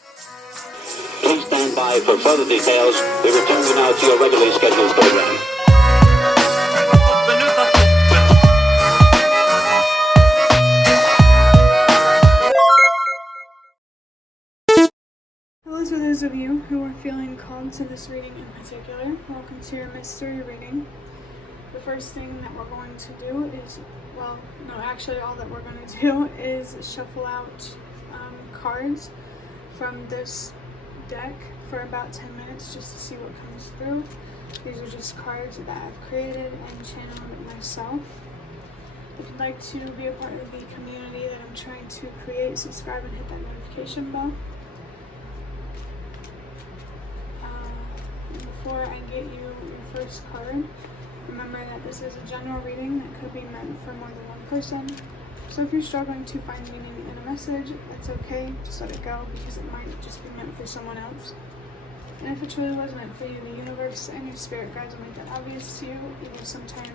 Please stand by for further details. We return you now to your regularly scheduled program. Hello to those of you who are feeling called to this reading in particular. Welcome to your mystery reading. The first thing that we're going to do is, all that we're going to do is shuffle out cards from this deck for about 10 minutes just to see what comes through. These are just cards that I've created and channeled myself. If you'd like to be a part of the community that I'm trying to create, subscribe and hit that notification bell. Before I get you your first card, remember that this is a general reading that could be meant for more than one person. So if you're struggling to find meaning in a message, that's okay. Just let it go because it might just be meant for someone else. And if it truly was meant for you, the universe and your spirit guides will make that obvious to you either sometime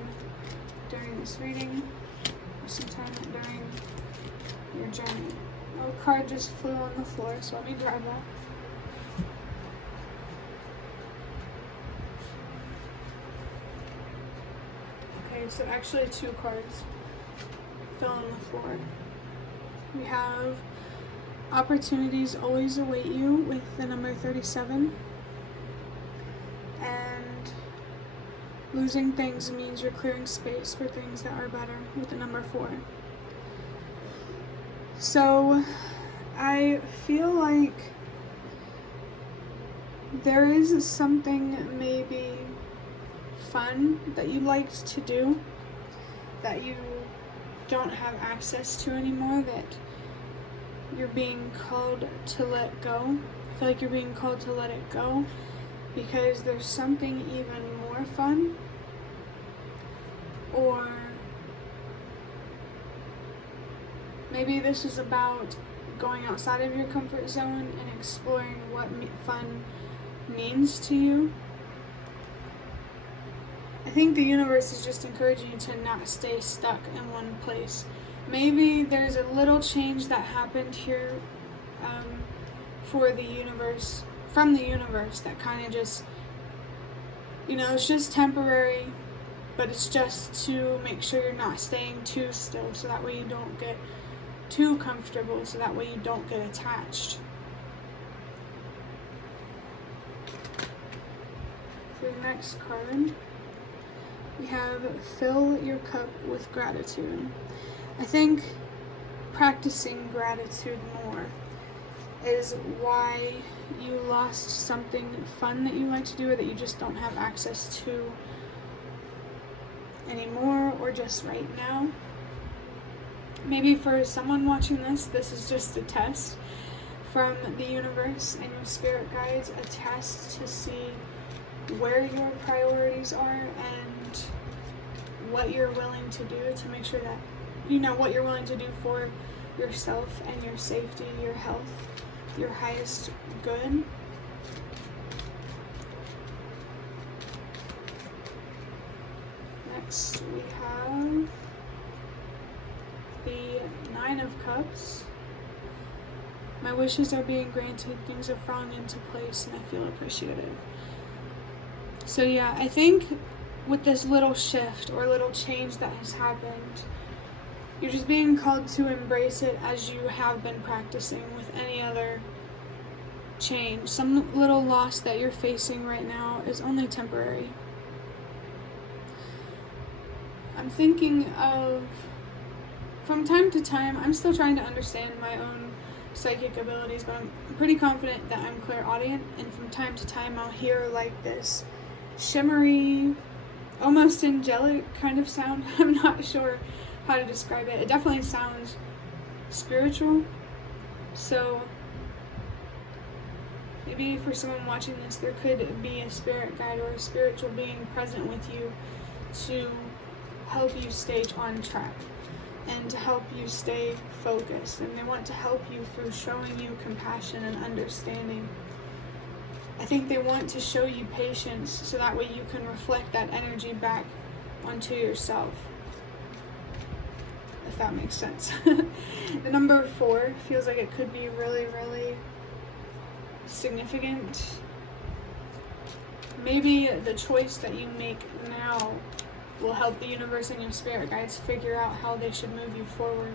during this reading or sometime during your journey. A card just flew on the floor, so let me grab that. So actually 2 cards fell on the floor. We have opportunities always await you with the number 37, and losing things means you're clearing space for things that are better with the number 4. So I feel like there is something maybe fun that you liked to do that you don't have access to anymore, that you're being called to let go. I feel like you're being called to let it go because there's something even more fun, or maybe this is about going outside of your comfort zone and exploring what fun means to you. I think the universe is just encouraging you to not stay stuck in one place. Maybe there's a little change that happened here from the universe that kind of just, it's just temporary, but it's just to make sure you're not staying too still, so that way you don't get too comfortable, so that way you don't get attached. For the next card, we have fill your cup with gratitude. I think practicing gratitude more is why you lost something fun that you like to do or that you just don't have access to anymore, or just right now. Maybe for someone watching this is just a test from the universe and your spirit guides, a test to see where your priorities are and what you're willing to do to make sure that what you're willing to do for yourself and your safety, your health, your highest good. Next we have the 9 of Cups. My wishes are being granted, things are falling into place, and I feel appreciative. So yeah, I think with this little shift or little change that has happened, you're just being called to embrace it as you have been practicing with any other change. Some little loss that you're facing right now is only temporary. I'm thinking of, from time to time, I'm still trying to understand my own psychic abilities, but I'm pretty confident that I'm clairaudient, and from time to time I'll hear like this shimmery, almost angelic kind of sound. I'm not sure how to describe it. It definitely sounds spiritual. So maybe for someone watching this, there could be a spirit guide or a spiritual being present with you to help you stay on track and to help you stay focused. And they want to help you through showing you compassion and understanding. I think they want to show you patience so that way you can reflect that energy back onto yourself, if that makes sense. The number 4 feels like it could be really, really significant. Maybe the choice that you make now will help the universe and your spirit guides figure out how they should move you forward.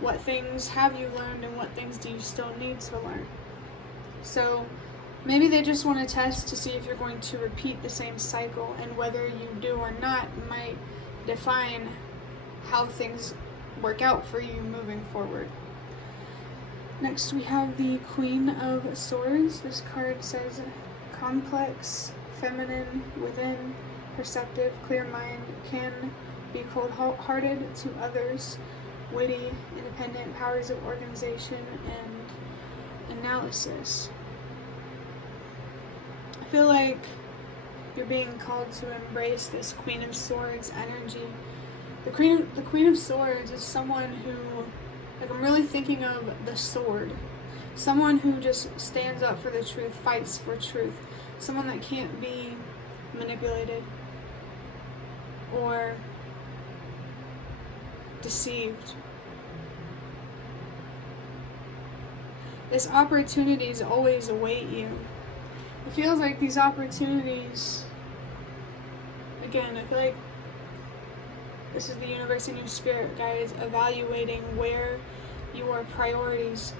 What things have you learned and what things do you still need to learn? So maybe they just want to test to see if you're going to repeat the same cycle, and whether you do or not might define how things work out for you moving forward. Next we have the Queen of Swords. This card says complex, feminine, within, perceptive, clear mind, can be cold-hearted to others, witty, independent, powers of organization and analysis. I feel like you're being called to embrace this Queen of Swords energy. The Queen of Swords is someone who, like, I'm really thinking of the sword. Someone who just stands up for the truth, fights for truth. Someone that can't be manipulated or deceived. This opportunities always await you. It feels like these opportunities, again, I feel like this is the universe and your spirit guides evaluating where your priorities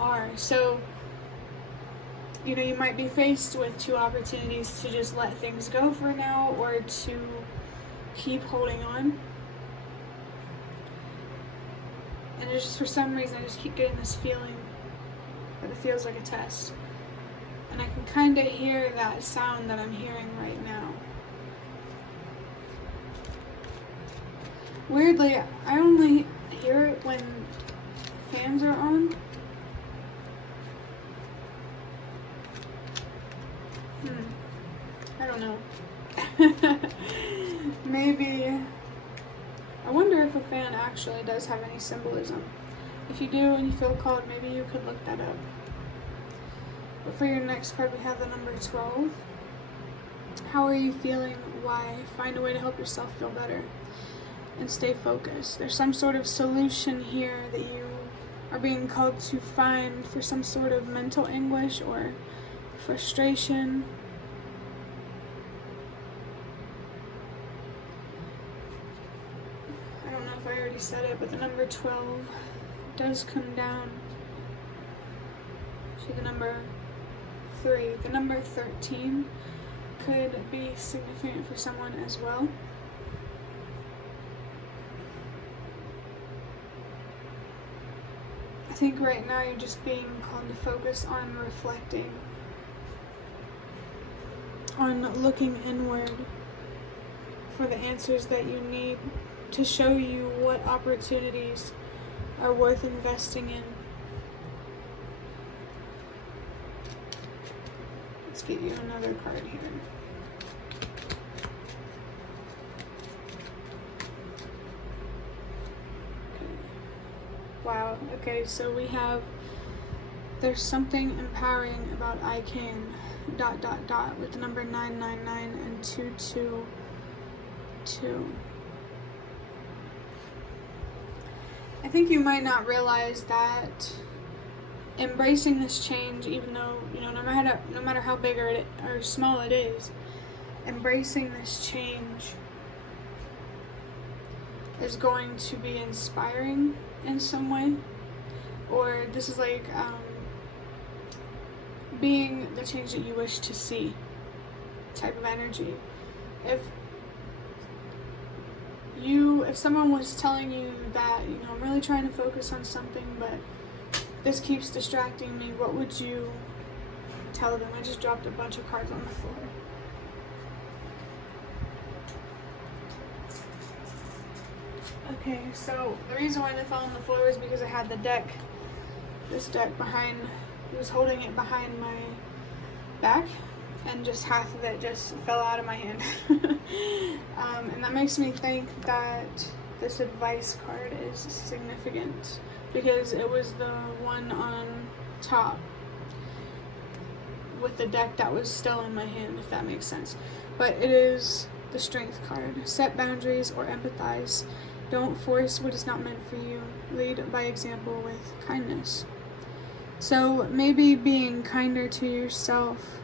are. So, you know, you might be faced with two opportunities: to just let things go for now, or to keep holding on. And it's just, for some reason, I just keep getting this feeling that it feels like a test. And I can kind of hear that sound that I'm hearing right now. Weirdly, I only hear it when fans are on. I don't know. Maybe. I wonder if a fan actually does have any symbolism. If you do and you feel called, maybe you could look that up. But for your next card, we have the number 12. How are you feeling? Why? Find a way to help yourself feel better and stay focused. There's some sort of solution here that you are being called to find for some sort of mental anguish or frustration. I don't know if I already said it, but the number 12 does come down to the number 3. The number 13 could be significant for someone as well. I think right now you're just being called to focus on reflecting, on looking inward for the answers that you need to show you what opportunities are worth investing in. Let's get you another card here. Wow, okay, so we have, there's something empowering about I can, ... with the number 999 and 222. I think you might not realize that embracing this change, even though, you know, no matter how big or small it is, embracing this change is going to be inspiring in some way, or this is like being the change that you wish to see type of energy. If someone was telling you that, you know, I'm really trying to focus on something, but this keeps distracting me, what would you tell them? I just dropped a bunch of cards on the floor. Okay, so the reason why they fell on the floor is because I had this deck behind, I was holding it behind my back, and just half of it just fell out of my hand. And that makes me think that this advice card is significant, because it was the one on top with the deck that was still in my hand, if that makes sense. But it is the Strength card. Set boundaries or empathize. Don't force what is not meant for you. Lead by example with kindness. So maybe being kinder to yourself.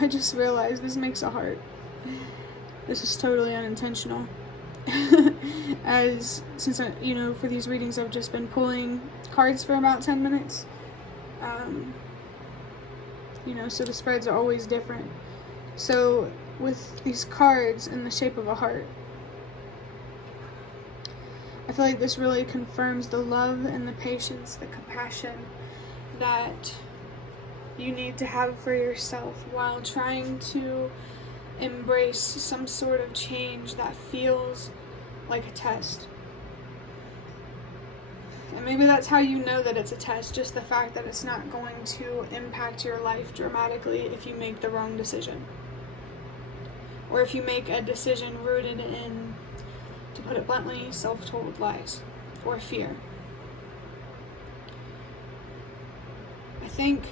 I just realized this makes a heart. This is totally unintentional. Since I, for these readings I've just been pulling cards for about 10 minutes. So the spreads are always different. So with these cards in the shape of a heart, I feel like this really confirms the love and the patience, the compassion that you need to have for yourself while trying to embrace some sort of change that feels like a test. And maybe that's how you know that it's a test, just the fact that it's not going to impact your life dramatically if you make the wrong decision. Or if you make a decision rooted in, to put it bluntly, self-told lies or fear. I think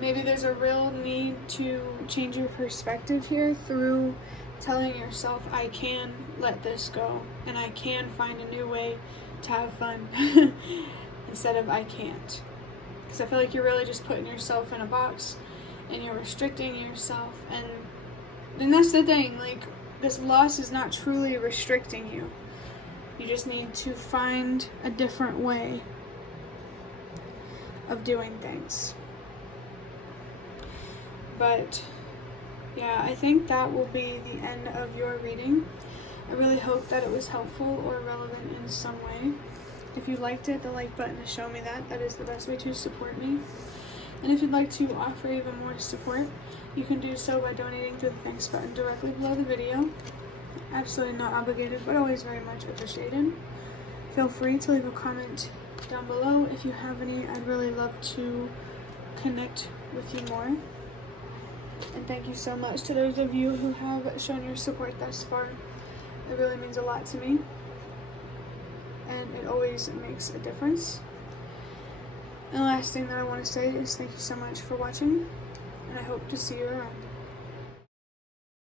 maybe there's a real need to change your perspective here through telling yourself, I can let this go and I can find a new way to have fun instead of I can't. Because I feel like you're really just putting yourself in a box and you're restricting yourself, and that's the thing, like, this loss is not truly restricting you. You just need to find a different way of doing things. But yeah, I think that will be the end of your reading. I really hope that it was helpful or relevant in some way. If you liked it, the like button to show me that. That is the best way to support me. And if you'd like to offer even more support, you can do so by donating through the thanks button directly below the video. Absolutely not obligated, but always very much appreciated. Feel free to leave a comment down below if you have any. I'd really love to connect with you more. And thank you so much to those of you who have shown your support thus far. It really means a lot to me, and it always makes a difference. And the last thing that I want to say is thank you so much for watching, and I hope to see you around.